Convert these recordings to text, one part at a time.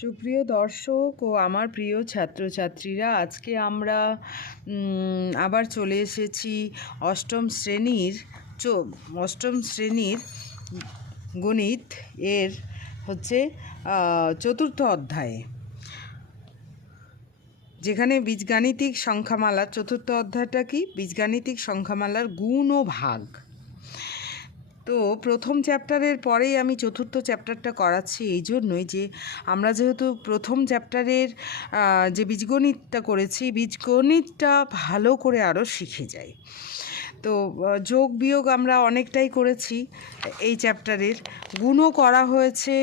সুপ্রিয় দর্শক ও আমার প্রিয় ছাত্রছাত্রীরা, আজকে আমরা আবার চলে এসেছি অষ্টম শ্রেণীর গণিত এর চতুর্থ অধ্যায়ে, যেখানে বীজগাণিতিক সংখ্যামালার চতুর্থ অধ্যায়টা কি? বীজগাণিতিক সংখ্যামালার গুণ ও ভাগ। তো প্রথম চ্যাপ্টারের পরেই আমি চতুর্থ চ্যাপ্টারটা করাচ্ছি এই জন্যই যে আমরা যেহেতু প্রথম চ্যাপ্টারের যে বীজগণিতটা করেছি, বীজগণিতটা ভালো করে আরও শিখে যাই। তো যোগ বিয়োগ আমরা অনেকটাই করেছি এই চ্যাপ্টারের, গুণও করা হয়েছে,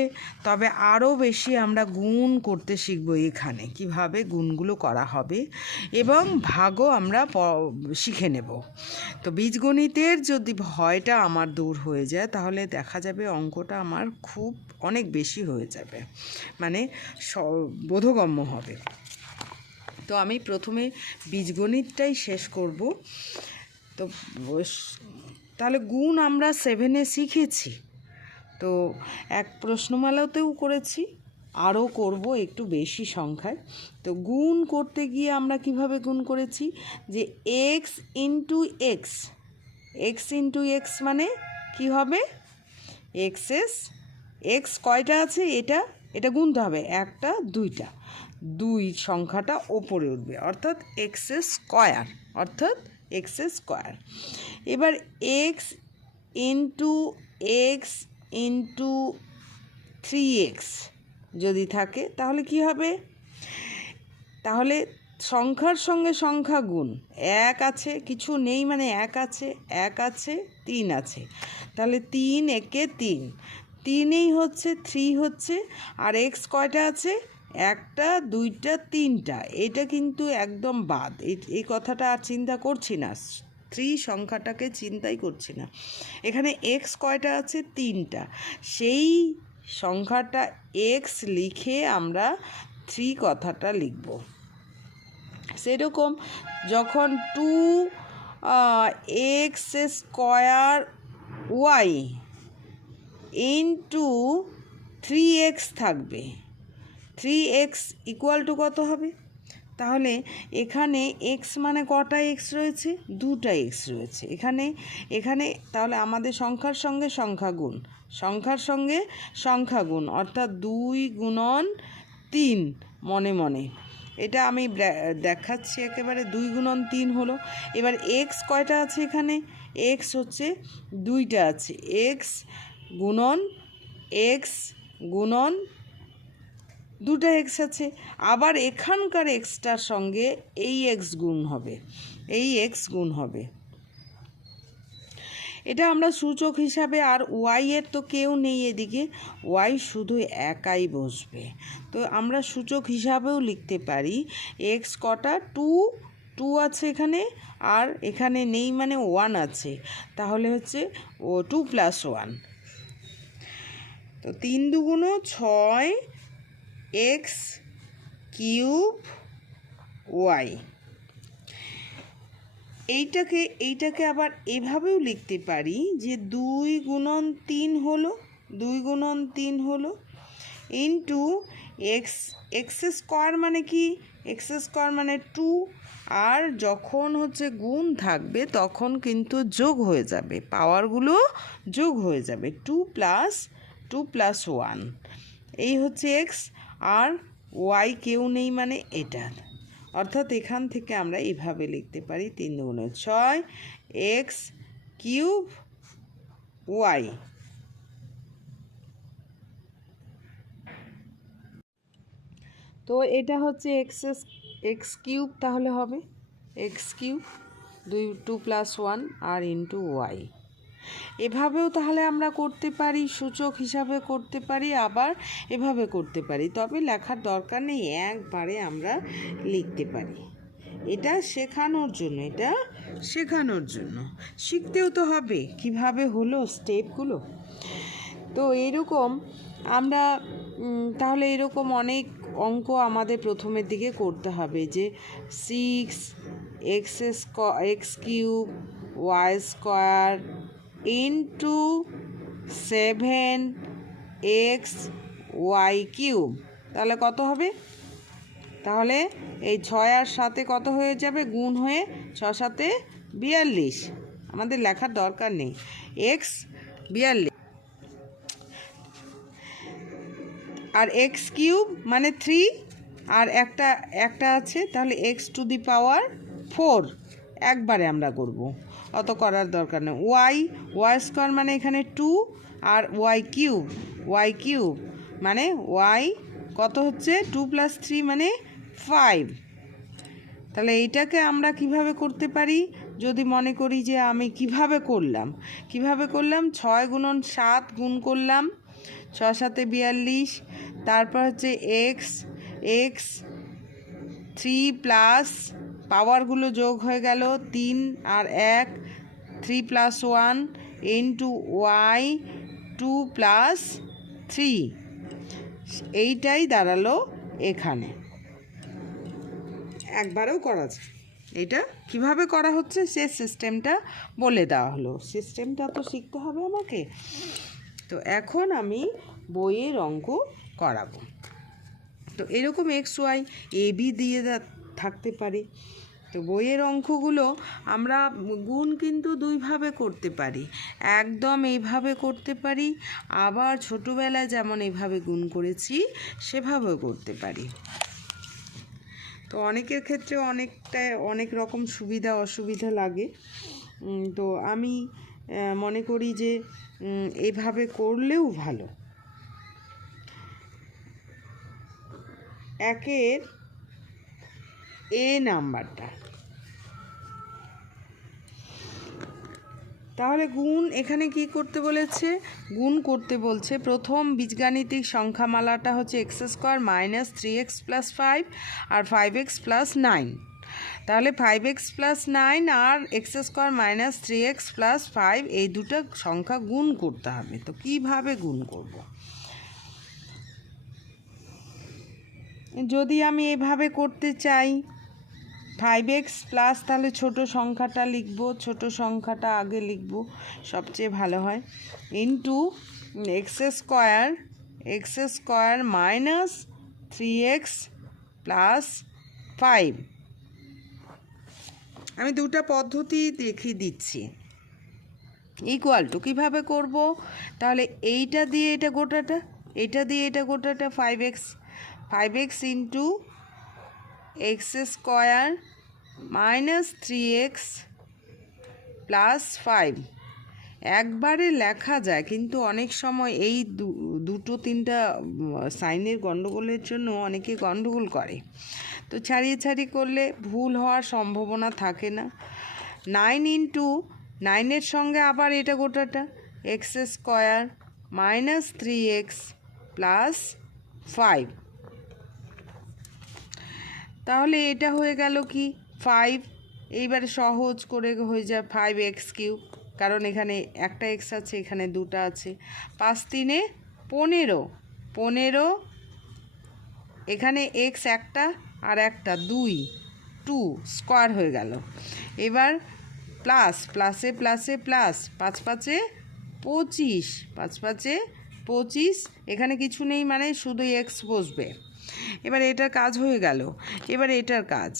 তবে আরও বেশি আমরা গুণ করতে শিখব। এখানে কিভাবে গুণগুলো করা হবে এবং ভাগও আমরা শিখে নেব। তো বীজগণিতের যদি ভয়টা আমার দূর হয়ে যায়, তাহলে দেখা যাবে অঙ্কটা আমার খুব অনেক বেশি হয়ে যাবে, মানে বোধগম্য হবে। তো আমি প্রথমে বীজগণিতটাই শেষ করব। তো তাহলে গুণ আমরা 7-এ শিখেছি, তো এক প্রশ্নমালাতেও করেছি, আরও করব একটু বেশি সংখ্যায়। তো গুণ করতে গিয়ে আমরা কিভাবে গুণ করেছি, যে এক্স ইন্টু এক্স মানে কি হবে? এক্স কয়টা আছে এটা গুনতে হবে, একটা দুইটা, দুই সংখ্যাটা ওপরে উঠবে, অর্থাৎ এক্স স্কোয়ার। এবার এক্স ইন্টু 3x যদি থাকে, তাহলে কি হবে? তাহলে সংখ্যার সঙ্গে সংখ্যা গুণ, এক আছে কিছু নেই মানে এক আছে 3 আছে, তাহলে 3 একে 3, 3এই হচ্ছে 3 হচ্ছে, আর এক্স কয়টা আছে? একটা দুইটা তিনটা, এটা কিন্তু একদম বাদ, এই কথাটা আর চিন্তা করছি না, 3 সংখ্যাটাকে চিন্তাই করছি না। এখানে এক্স কয়টা আছে? 3টা, সেই সংখ্যাটা এক্স লিখে আমরা 3 কথাটা লিখব। সেরকম যখন 2x square Y into 3x থাকবে, 3x ইকুয়াল টু কত হবে? তাহলে এখানে x মানে কটা x রয়েছে? 2টা x রয়েছে এখানে তাহলে আমাদের সংখ্যার সঙ্গে সংখ্যা গুণ, অর্থাৎ 2 গুণন 3 মনে মনে, এটা আমি দেখাচ্ছি একেবারে, 2 গুণন 3 হলো। এবার x কয়টা আছে? এখানে x হচ্ছে 2টা আছে, x গুণন 2টা x আছে, আবার এখানকার এক্সটার সঙ্গে এই x গুণ হবে, এটা আমরা সূচক হিসাবে, আর y এর তো কেউ নেই এদিকে, y শুধু একাই বসবে, তো আমরা সূচক হিসাবেও লিখতে পারি x কটা? 2 আছে এখানে, আর এখানে নেই মানে 1 আছে, তাহলে হচ্ছে 2 + 1, তো 3 দুগুণ 6 x কিউব ওয়াই। এইটাকে আবার এভাবেও লিখতে পারি যে 2 গুণন 3 হলো ইন্টু এক্স স্কোয়ার মানে কি? এক্স স্কোয়ার মানে 2, আর যখন গুণ থাকবে তখন কিন্তু যোগ হয়ে যাবে, পাওয়ারগুলো যোগ হয়ে যাবে, 2 + 1, এই হচ্ছে এক্স, আর ওয়াই কেউ নেই মানে এটা, অর্থাৎ এখান থেকে আমরা এইভাবে লিখতে পারি 3 গুণ 6 x কিউব ওয়াই। তো এটা হচ্ছে এক্স কিউব, তাহলে হবে এক্স কিউব 2 + 1 আর ইন্টু ওয়াই। এভাবেও তাহলে আমরা করতে পারি, সূচক হিসাবে করতে পারি, আবার এভাবে করতে পারি, তবে লেখার দরকার নেই, একবারে আমরা লিখতে পারি। এটা শেখানোর জন্য শিখতেও তো হবে কিভাবে হলো স্টেপগুলো। তো এইরকম আমরা তাহলে এরকম অনেক অঙ্ক আমাদের প্রথমের দিকে করতে হবে, যে 6x cube y square into 7x y cube তাহলে কত হবে? তাহলে এই 6 আর 7 কত হয়ে যাবে? গুণ হয়ে 6 7 42। আমাদের লেখার দরকার নেই। এক্স 42 আর এক্স কিউব মানে 3 আর একটা আছে, তাহলে এক্স টু দি পাওয়ার 4 একবারে আমরা করব, অত করার দরকার নেই। ওয়াই স্কোয়ার মানে এখানে 2 আর ওয়াই কিউব মানে ওয়াই কত হচ্ছে? 2 + 3 মানে 5। তাহলে এইটাকে আমরা কিভাবে করতে পারি? যদি মনে করি যে আমি কিভাবে করলাম 6 × 7 গুণ করলাম, 6 7 42, তারপর হচ্ছে এক্স 3 প্লাস পাওয়ারগুলো যোগ হয়ে গেল 3 আর 1, 3 + 1 ইন্টু ওয়াই 2 + 3, এইটাই দাঁড়ালো এখানে। একবারেও করা যায়। এটা কিভাবে করা হচ্ছে সে সিস্টেমটা বলে দেওয়া হলো। সিস্টেমটা তো শিখতে হবে আমাকে। তো এখন আমি বইয়ের অঙ্ক করাবো। তো এরকম এক্স ওয়াই এ বি দিয়ে থাকতে পারে। তো বইয়ের অঙ্কগুলো আমরা গুণ কিন্তু দুইভাবে করতে পারি। একদম এইভাবে করতে পারি, আবার ছোটোবেলায় যেমন এইভাবে গুণ করেছি সেভাবেও করতে পারি। তো অনেকের ক্ষেত্রে অনেক রকম সুবিধা অসুবিধা লাগে। তো আমি মনে করি যে এভাবে করলেও ভালো। একের এ নাম্বারটা, তাহলে গুণ এখানে কি করতে বলেছে? গুণ করতে বলছে। প্রথম বীজগাণিতিক সংখ্যামালাটা হচ্ছে x² - 3x + 5 আর 5x + 9। তাহলে 5x + 9 আর x² - 3x + 5 এই দুটো সংখ্যা গুণ করতে হবে। তো কিভাবে গুণ করব? যদি আমি এভাবে করতে চাই 5x প্লাস, তাহলে ছোট সংখ্যাটা লিখব, ছোট সংখ্যাটা আগে লিখব, সবচেয়ে ভালো হয়, ইন্টু x² - 3x + 5। আমি দুটো পদ্ধতি দেখিয়ে দিচ্ছি। ইকুয়াল টু কীভাবে করব? তাহলে এইটা দিয়ে এটা গোটাটা 5x ইন্টু x² - 3x + 5 একবারে লেখা যায়, কিন্তু অনেক সময় এই দুটো তিনটা সাইনের গণ্ডগোলের জন্য অনেকে গণ্ডগোল করে। তো ছাড়িয়ে করলে ভুল হওয়ার সম্ভাবনা থাকে না। 9 ইন্টু 9-এর সঙ্গে আবার এটা গোটাটা x² - 3x + 5। তাহলে এটা হয়ে গেল কি 5। এইবারে সহজ করে হয়ে যায় 5x³, কারণ এখানে একটা এক্স আছে, এখানে দুটো আছে। 5 3 15, এখানে এক্স একটা আর একটা 2 স্কোয়ার হয়ে গেল। এবার প্লাসে 5 5 25, এখানে কিছু নেই মানে শুধু এক্স বসবে। এবার এটার কাজ হয়ে গেল। এবার এটার কাজ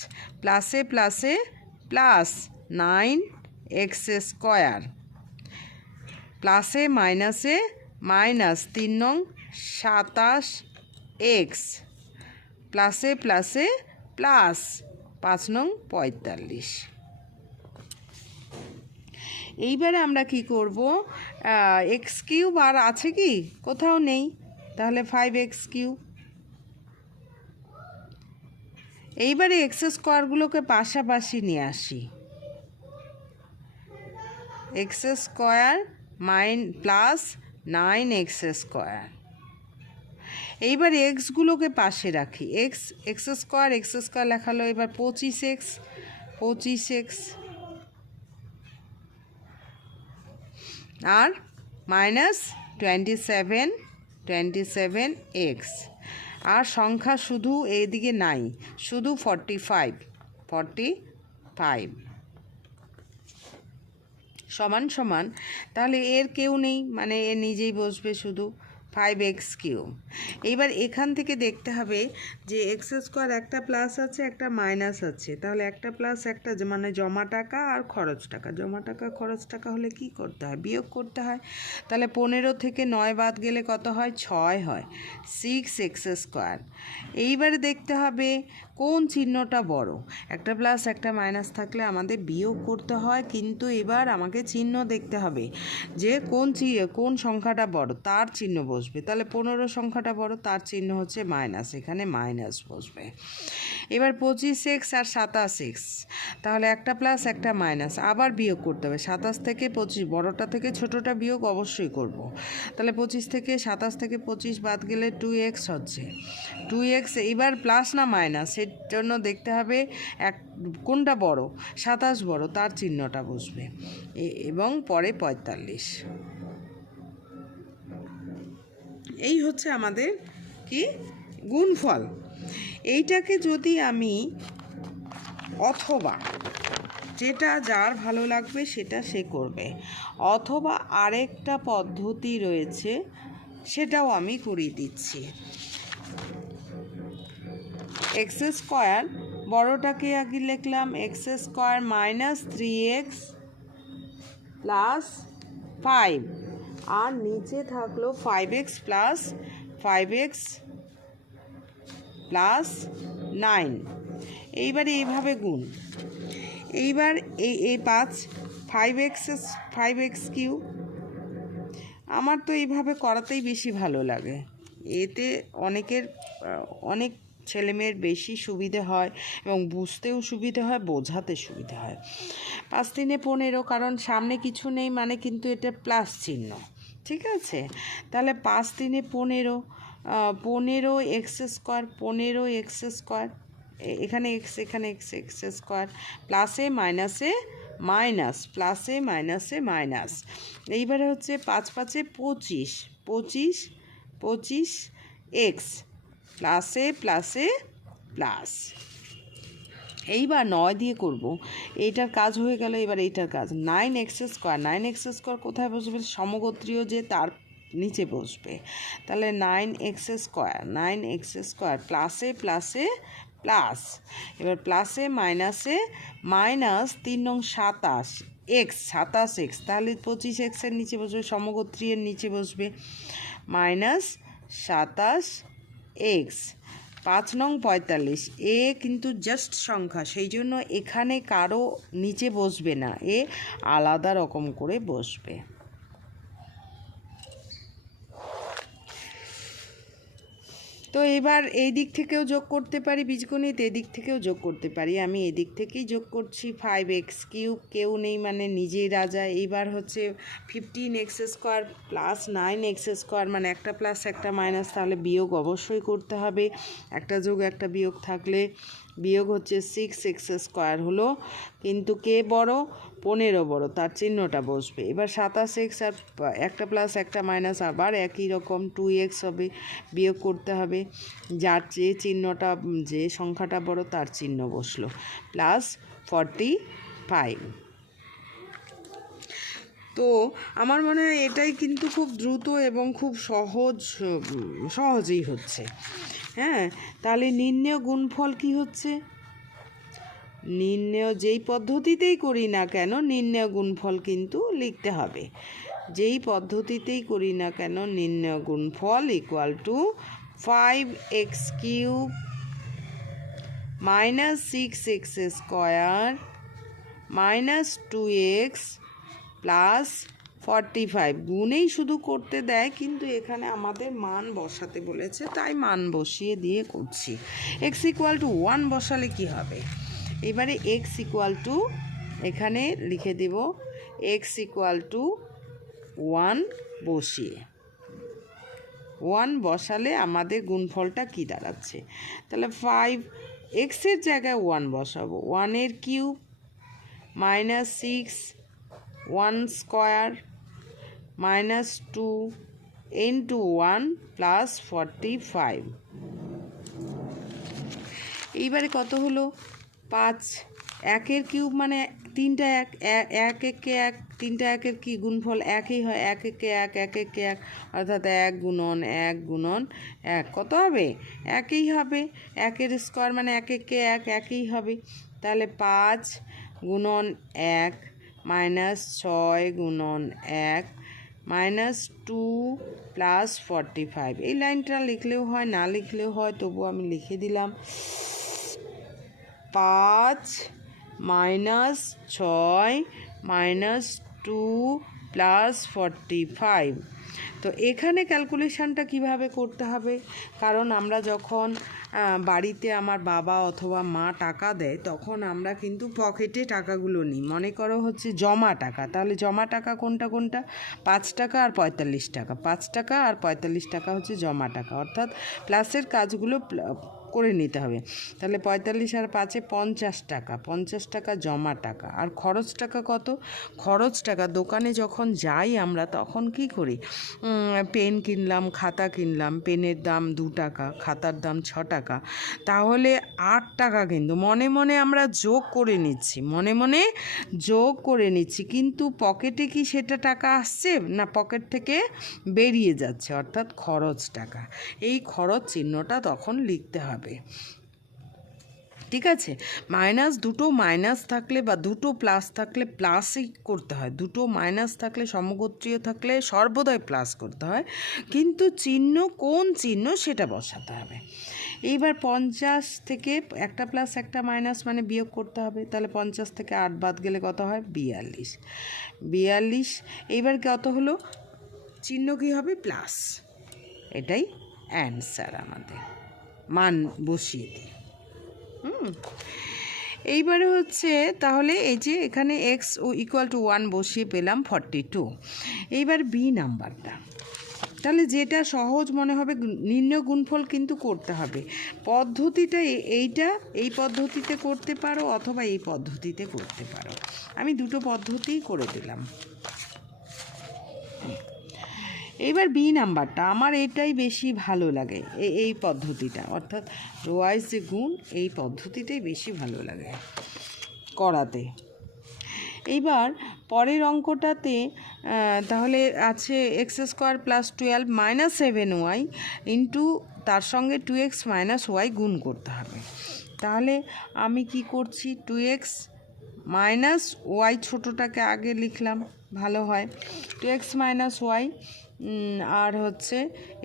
প্লাসে প্লাস 9x², প্লাসে মাইনাসে মাইনাস 3 নং 27x, প্লাসে প্লাস 5 নং 45। এইবারে আমরা কি করব? x³ আর আছে কি? কোথাও নেই, তাহলে 5x³। এইবারে x² পাশাপাশি নিয়ে আসি। x² plus 9x²। এইবার এক্সগুলোকে পাশে রাখি। x² লেখালো। এবার 25x আর মাইনাস 27x, আর সংখ্যা শুধু এইদিকে নাই, শুধু 45 সমান। তাহলে এর কেউ নেই, মানে এ নিজেই বসবে শুধু 5x³ এইবার এখান থেকে দেখতে হবে যে এক্স স্কোয়ার একটা প্লাস আছে একটা মাইনাস আছে, তাহলে একটা প্লাস একটা মানে জমা টাকা আর খরচ টাকা, জমা টাকা খরচ টাকা হলে কি করতে হয়, বিয়োগ করতে হয়। তাহলে 15 থেকে 9 বাদ গেলে কত হয়, 6 হয়, 6x²। এইবারে দেখতে হবে কোন চিহ্নটা বড়, একটা প্লাস একটা মাইনাস থাকলে আমাদের বিয়োগ করতে হয়, কিন্তু এবার আমাকে চিহ্ন দেখতে হবে যে কোন সংখ্যাটা বড় তার চিহ্ন বসবে। তাহলে 15 সংখ্যাটা বড়, তার চিহ্ন হচ্ছে মাইনাস, এখানে মাইনাস বসবে। এবার 25x আর 27x, তাহলে একটা প্লাস একটা মাইনাস, আবার বিয়োগ করতে হবে। 27 থেকে 25, বড়টা থেকে ছোটোটা বিয়োগ অবশ্যই করব। তাহলে 25 থেকে 27 থেকে 25 বাদ গেলে 2x হচ্ছে, 2x। এইবার প্লাস না মাইনাস, এর জন্য দেখতে হবে কোনটা বড়, 27 বড়, তার চিহ্নটা বসবে। এবং পরে 45। এই হচ্ছে আমাদের কি গুণফল। এইটাকে যদি আমি অথবা, যেটা যার ভালো লাগবে সেটা সে করবে, অথবা আরেকটা পদ্ধতি রয়েছে সেটাও আমি করিয়ে দিচ্ছি। x² বড়টাকে আগে লিখলাম x² মাইনাস 3x প্লাস 5, আর নিচে থাকলো 5x প্লাস 5x প্লাস 9। এইবারে এইভাবে গুণ, এইবার এই 5x³ আমার তো এইভাবে করাতেই বেশি ভালো লাগে, এতে অনেক ছেলেমেয়ের বেশি সুবিধে হয় এবং বুঝতেও সুবিধে হয়, বোঝাতে সুবিধে হয়। 5 3 15, কারণ সামনে কিছু নেই মানে কিন্তু এটা প্লাস চিহ্ন, ঠিক আছে। তাহলে 5 3 15, 15x², 15x², এখানে x এখানে x² প্লাসে মাইনাসে মাইনাস, প্লাসে মাইনাসে মাইনাস। এইবারে হচ্ছে 5 5 25, 25x প্লাসে প্লাসে প্লাস। এইবার 9 দিয়ে করব, এইটার কাজ হয়ে গেল। এবার এইটার কাজ 9x², 9x² কোথায় বসবে, সমগোত্রীয় যে তার নিচে বসবে। তাহলে 9x² প্লাসে প্লাসে প্লাস, এবার প্লাসে মাইনাসে মাইনাস, 3 নং 27x, তাহলে 25x এর নিচে বসবে, সমগোত্রীয়ের নিচে বসবে, মাইনাস 27x। 5 নং 45, এ কিন্তু জাস্ট সংখ্যা, সেই জন্য এখানে কারো নিচে বসবে না, এ আলাদা রকম করে বসবে। তো এবার এই দিক থেকেও যোগ করতে পারি বীজগণিত, এদিক থেকেও যোগ করতে পারি। আমি এদিক থেকেই যোগ করছি, 5x³ কেউ নেই মানে নিজেই রাজা। এইবার হচ্ছে 15x² প্লাস 9x² মানে একটা প্লাস একটা মাইনাস, তাহলে বিয়োগ অবশ্যই করতে হবে, একটা যোগ একটা বিয়োগ থাকলে। বিয়োগ হচ্ছে 6x² হলো, কিন্তু কে বড়, 15 বড়, তার চিহ্নটা বসবে। এবার 27x আর একটা প্লাস একটা মাইনাস, আবার একই রকম 2x হবে, বিয়োগ করতে হবে, যার যে চিহ্নটা, যে সংখ্যাটা বড় তার চিহ্ন বসলো, প্লাস 45। তো আমার মনে হয় এটাই কিন্তু খুব দ্রুত এবং খুব সহজেই হচ্ছে। হ্যাঁ, তাহলে নির্ণেয় গুণফল কি হচ্ছে, নির্ণেয় যেই পদ্ধতিতেই করি না কেন নির্ণেয় গুণফল কিন্তু লিখতে হবে, যেই পদ্ধতিতেই করি না কেন নির্ণেয় গুণফল equal to 5x³ minus 6x² minus 2x plus 45। গুণেই শুধু করতে দেয়, কিন্তু এখানে আমাদের মান বসাতে বলেছে, তাই মান বসিয়ে দিয়ে করছি। x=1 বসালে কি হবে, এবারে x= এখানে লিখে দেব x=1 বসিয়ে, 1 বসালে আমাদের গুণফলটা কি দাঁড়াচ্ছে, তাহলে 5x এর জায়গায় 1 বসাবো, 1 এর cube minus 6 1² minus 2 into 1 plus 45। এইবারে কত হলো 5 একের কিউব মানে তিনটা এক, এক একে এক, তিনটা একের কি গুণফল একই হয়, এক একে এক, এক একে এক, অর্থাৎ এক গুণন এক কত হবে? একই হবে। একের স্কোয়ার মানে এক একে এক, একই হবে। তাহলে 5 গুণন 1 মাইনাস 6 গুণন 1 মাইনাস 2 প্লাস 45। এই লাইনটা লিখলেও হয়, না লিখলেও হয়, তবু আমি লিখে দিলাম। 5 মাইনাস 6 মাইনাস 2 প্লাস 45। তো এখানে ক্যালকুলেশানটা কিভাবে করতে হবে, কারণ আমরা যখন বাড়িতে আমার বাবা অথবা মা টাকা দেয় তখন আমরা কিন্তু পকেটে টাকাগুলো নিই, মনে করো হচ্ছে জমা টাকা। তাহলে জমা টাকা কোনটা কোনটা? 5 টাকা আর 45 টাকা। 5 টাকা আর 45 টাকা হচ্ছে জমা টাকা, অর্থাৎ প্লাসের কাজগুলো করে নিতে হবে। তাহলে 45 আর 5-এ 50 টাকা, 50 টাকা জমা টাকা। আর খরচ টাকা কত? খরচ টাকা দোকানে যখন যাই আমরা তখন কি করি? পেন কিনলাম, খাতা কিনলাম, পেনের দাম 2 টাকা, খাতার দাম 6 টাকা, তাহলে 8 টাকা কিন্তু মনে মনে আমরা যোগ করে নিচ্ছি, মনে মনে যোগ করে নিচ্ছি, কিন্তু পকেটে কি সেটা টাকা আসছে না, পকেট থেকে বেরিয়ে যাচ্ছে, অর্থাৎ খরচ টাকা। এই খরচ চিহ্নটা তখন লিখতে হবে। ঠিক আছে, মাইনাস, দুটো মাইনাস থাকলে বা দুটো প্লাস থাকলে প্লাসই করতে হয়, দুটো মাইনাস থাকলে সমগোত্রীয় থাকলে সর্বদাই প্লাস করতে হয়, কিন্তু চিহ্ন কোন চিহ্ন সেটা বসাতে হবে। এইবার 50 থেকে একটা প্লাস একটা মাইনাস মানে বিয়োগ করতে হবে। তাহলে 50 থেকে 8 বাদ গেলে কত হয়? 42। এইবার কত হলো? চিহ্ন কী হবে? প্লাস। এটাই অ্যান্সার আমাদের, মান বসিয়ে দিই। এইবারে হচ্ছে তাহলে এই যে এখানে এক্স ও ইকুয়াল টু 1 বসিয়ে পেলাম 42। এইবার বি নাম্বারটা, তাহলে যেটা সহজ মনে হবে নির্ণয় গুণফল কিন্তু করতে হবে। পদ্ধতিটা এই পদ্ধতিতে করতে পারো অথবা এই পদ্ধতিতে করতে পারো, আমি দুটো পদ্ধতিই করে দিলাম। এইবার বি নাম্বারটা আমার এটাই বেশি ভালো লাগে, এই পদ্ধতিটা, অর্থাৎ রোয়াইজ যে গুণ, এই পদ্ধতিটাই বেশি ভালো লাগে করাতে। এইবার পরের অঙ্কটাতে তাহলে আছে x square plus 12 minus 7y into তার সঙ্গে 2x মাইনাস ওয়াই গুণ করতে হবে। তাহলে আমি কি করছি? 2x মাইনাস ওয়াই ছোটোটাকে আগে লিখলাম, ভালো হয়। 2x মাইনাস ওয়াই, আর হচ্ছে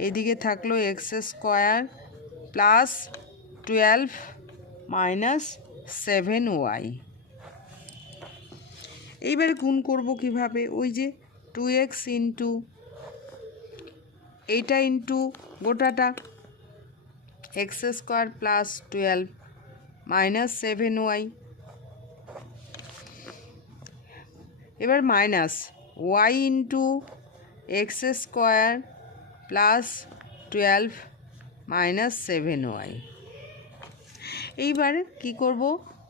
এদিকে থাকলো x square plus 12 minus 7y। এইবারে গুণ করব কিভাবে? ওই যে 2x ইন্টু এইটা ইন্টু গোটাটা x square plus 12 minus 7y, এবার minus y into x square plus 12 minus 7y। এইবার কী করব?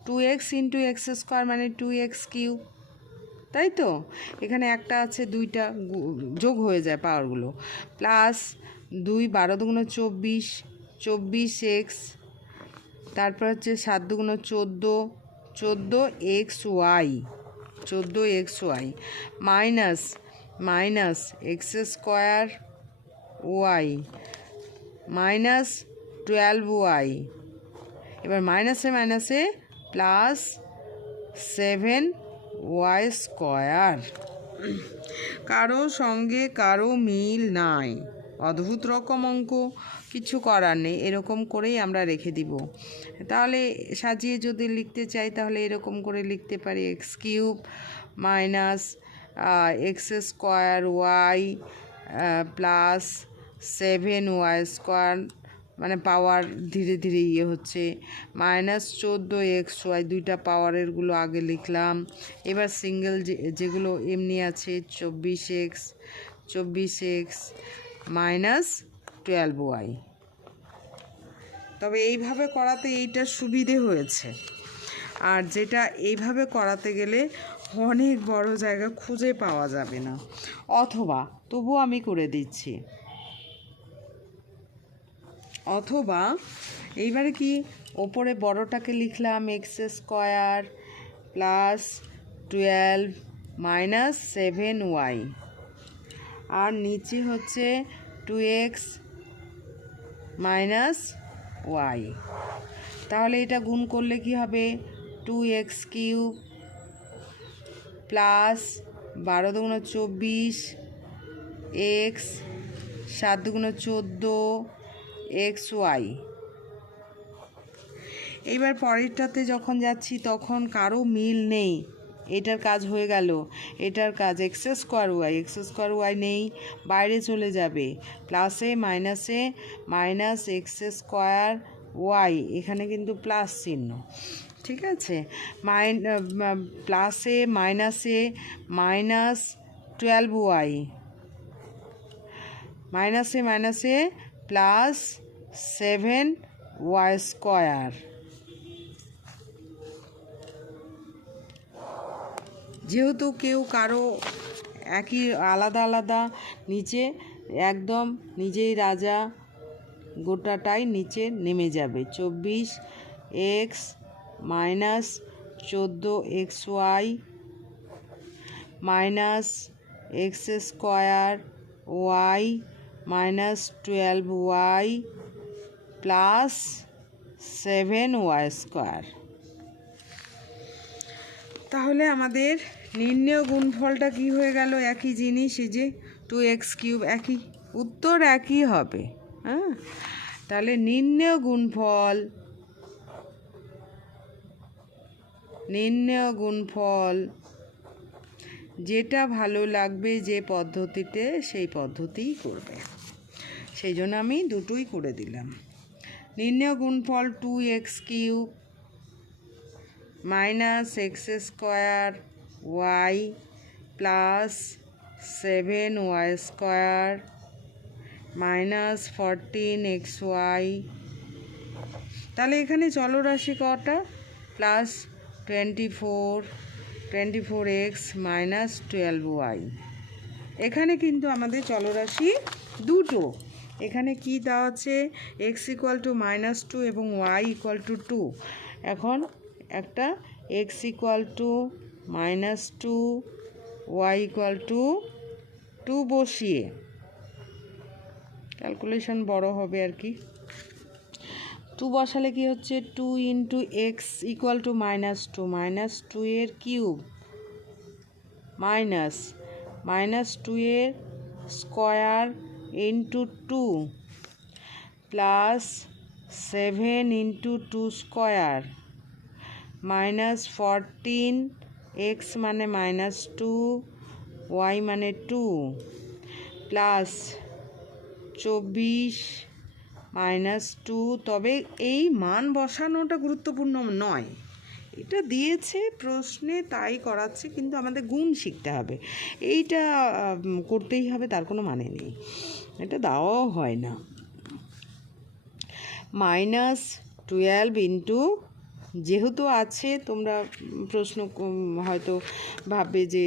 2x ইন্টু এক্স স্কোয়ার মানে 2x কিউব, তাই তো? এখানে একটা আছে, দুইটা যোগ হয়ে যায় পাওয়ারগুলো, প্লাস 2 12 দুগুণে 24, 24x, তারপর হচ্ছে 7 দুগুণে 14, 14xy, 14xy minus x square y minus 12y। এবার মাইনাসে প্লাস 7y স্কোয়ার। কারো সঙ্গে কারো মিল নাই, অদ্ভুত রকম অঙ্ক, কিছু করার নেই, এরকম করেই আমরা রেখে দিব। তাহলে সাজিয়ে যদি লিখতে চাই তাহলে এরকম করে লিখতে পারি, x cube minus x square y plus 7y square, মানে পাওয়ার ধীরে ধীরে হচ্ছে, মাইনাস 14xy, দুইটা পাওয়ারেরগুলো আগে লিখলাম। এবার সিঙ্গেল যেগুলো এমনি আছে 24x মাইনাস 12y। তবে এইভাবে করাতে এইটার সুবিধে হয়েছে, আর যেটা এইভাবে করাতে গেলে অনেক বড় জায়গা খুঁজে পাওয়া যাবে না, অথবা তবুও আমি করে দিচ্ছি, অথবা এইবারে কি ওপরে বড়টাকে লিখলাম x square plus 12 minus 7y, আর নিচে হচ্ছে 2x মাইনাস y। তাহলে এটা গুণ করলে কি হবে? 2x কিউব প্লাস 12 দুগুণ 24 এক্স 7 দুগুণ 14 xy। এইবার পরেরটাতে যখন যাচ্ছি তখন কারো মিল নেই, এটার কাজ হয়ে গেল, এটার কাজ এক্স স্কোয়ার ওয়াই নেই, বাইরে চলে যাবে, প্লাসে মাইনাসে মাইনাস এক্স স্কোয়ার ওয়াই, এখানে কিন্তু প্লাস চিহ্ন, ঠিক আছে। প্লাসে মাইনাসে মাইনাস 12y, মাইনাসে মাইনাসে প্লাস 7y স্কোয়ার। যেহেতু কেউ কারো একই আলাদা আলাদা, নিচে একদম নিজেই রাজা, গোটাটাই নিচে নেমে যাবে। 24 x minus 14 xy minus x square y minus 12y plus 7y square. তাহলে আমাদের নির্ণেয় গুণফলটা কি হয়ে গেল? একই জিনিস, এই যে 2x কিউব, একই উত্তর, একই হবে। হ্যাঁ, তাহলে নির্ণেয় গুণফল যেটা ভালো লাগবে যে পদ্ধতিতে, সেই পদ্ধতিই করবে। সেই জন্য আমি দুটোই করে দিলাম। নির্ণেয় গুণফল 2x cube minus x square y plus 7y square minus 14xy। তাহলে এখানে চলরাশি কটা? Plus 24x minus 12y। এখানে কিন্তু আমাদের চলরাশি দুটো। এখানে কি দেওয়া আছে? x ইকুয়াল টু -2 এবং y ইকুয়াল টু 2। এখন একটা x equal to -2 y equal to 2 বসিয়ে, ক্যালকুলেশন বড় হবে আর কি, 2 বসালে কি হচ্ছে? 2 ইন্টু এক্স ইকুয়াল টু -2 এর কিউব মাইনাস 2 এর square into 2 plus 7 into 2 square minus 14 x মানে -2 ওয়াই মানে 2 প্লাস 24 -2। তবে এই মান বসানোটা গুরুত্বপূর্ণ নয়, এটা দিয়েছে প্রশ্নে তাই করাচ্ছে, কিন্তু আমাদের গুণ শিখতে হবে। এইটা করতেই হবে তার কোনো মানে নেই, এটা দেওয়াও হয় না। -12 ইন্টু, যেহেতু আছে তোমরা প্রশ্ন হয়তো ভাববে যে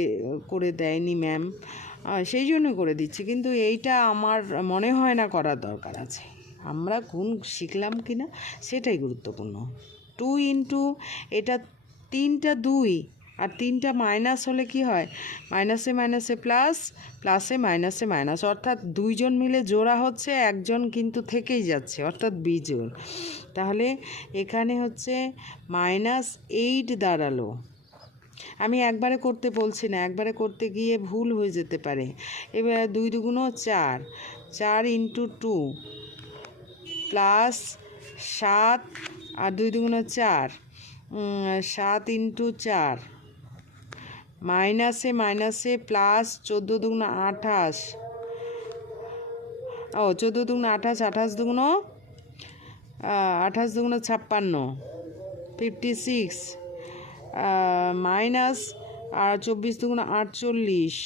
করে দেয়নি ম্যাম, সেই জন্য করে দিচ্ছি, কিন্তু এইটা আমার মনে হয় না করার দরকার আছে। আমরা গুণ শিখলাম কি না সেটাই গুরুত্বপূর্ণ। 2 ইন্টু, এটা 3টা 2 আর 3টা মাইনাস হলে কি হয়? মাইনাসে মাইনাসে প্লাস, প্লাসে মাইনাসে মাইনাস, অর্থাৎ দুইজন মিলে জোড়া হচ্ছে, একজন কিন্তু থেকেই যাচ্ছে, অর্থাৎ বিজোড়। তাহলে এখানে হচ্ছে -8 দাঁড়ালো। আমি একবারে করতে বলছি না, একবারে করতে গিয়ে ভুল হয়ে যেতে পারে। এবার 2 দুগুণ 4, 4 ইন্টু 2 প্লাস 7 আর 2 দুগুণ 4, 7 ইন্টু 4 মাইনাসে মাইনাসে প্লাস 14 দুগুণ 28, 14 দুগুণ 28, 28 দুগুণ 56, 56 মাইনাস আর 24 দুগুণ 48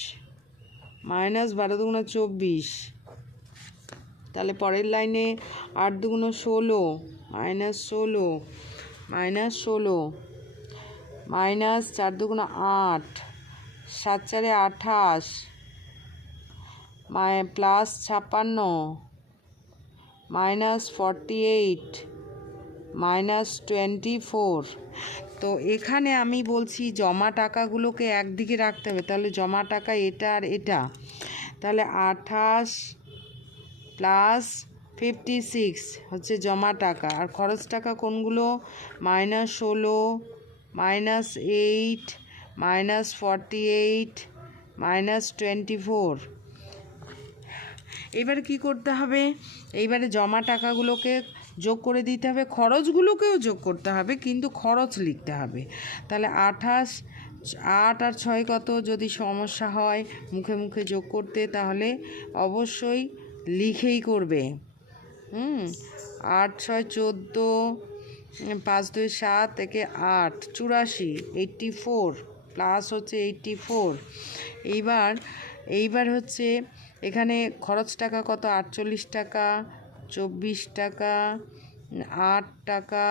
মাইনাস 12 দুগুণ 24। তাহলে পরের লাইনে 8 দুগুণ 16 -16 মাইনাস 4 দুগুণ 8, 7 4 28 প্লাস 56 মাইনাস 48 -24। তো এখানে আমি বলছি জমা টাকাগুলোকে একদিকে রাখতে হবে, তাহলে জমা টাকা এটা আর এটা, তাহলে 28 প্লাস 56 হচ্ছে জমা টাকা। আর খরচ টাকা কোনগুলো? -16, -8, -48, -24। এবারে কি করতে হবে? এইবারে জমা টাকাগুলোকে যোগ করে দিতে হবে, খরচগুলোকেও যোগ করতে হবে, কিন্তু খরচ লিখতে হবে। তাহলে 28, 8 আর 6 কত? যদি সমস্যা হয় মুখে মুখে যোগ করতে, তাহলে অবশ্যই লিখেই করবে। 8 6 14, 5 2 7 থেকে 8 84, 84 প্লাস হচ্ছে 84। এইবার হচ্ছে এখানে খরচ টাকা কত? 48 টাকা, 24 টাকা, 8 টাকা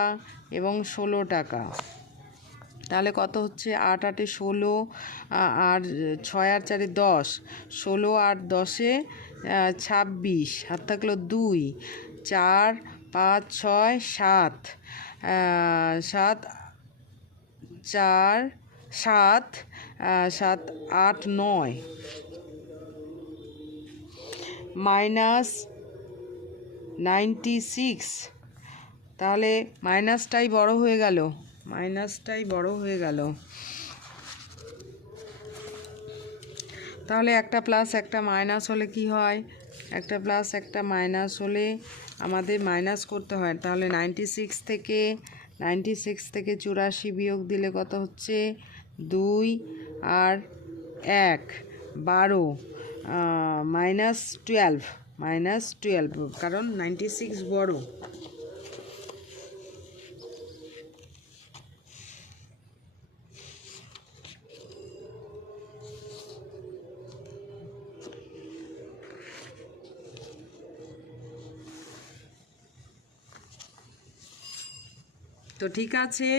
এবং 16 টাকা। তাহলে কত হচ্ছে? 8 8 16, আর 6 আর 4 10, 16 আর 10 26, হাত থাকলো 2, 4 5 6 7, 7 4 7 7 8 9, -96। তাহলে মাইনাসটাই বড় হয়ে গেল, তাহলে একটা প্লাস একটা মাইনাস হলে কি হয়? একটা প্লাস একটা মাইনাস হলে আমাদের মাইনাস করতে হয়। তাহলে 96 থেকে 84 বিয়োগ দিলে কত হচ্ছে? 2 আর 1 12, -12, কারণ 96 বড়। তো ঠিক আছে,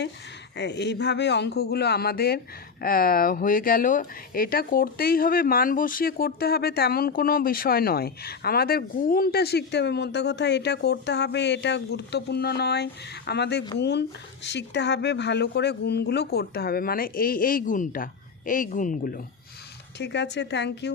এইভাবে অঙ্কগুলো আমাদের হয়ে গেল। এটা করতেই হবে, মান বসিয়ে করতে হবে তেমন কোনো বিষয় নয়, আমাদের গুণটা শিখতে হবে। মোদ্দা কথা এটা করতে হবে, এটা গুরুত্বপূর্ণ নয়, আমাদের গুণ শিখতে হবে, ভালো করে গুণগুলো করতে হবে, মানে এই গুণগুলো। ঠিক আছে, থ্যাংক ইউ।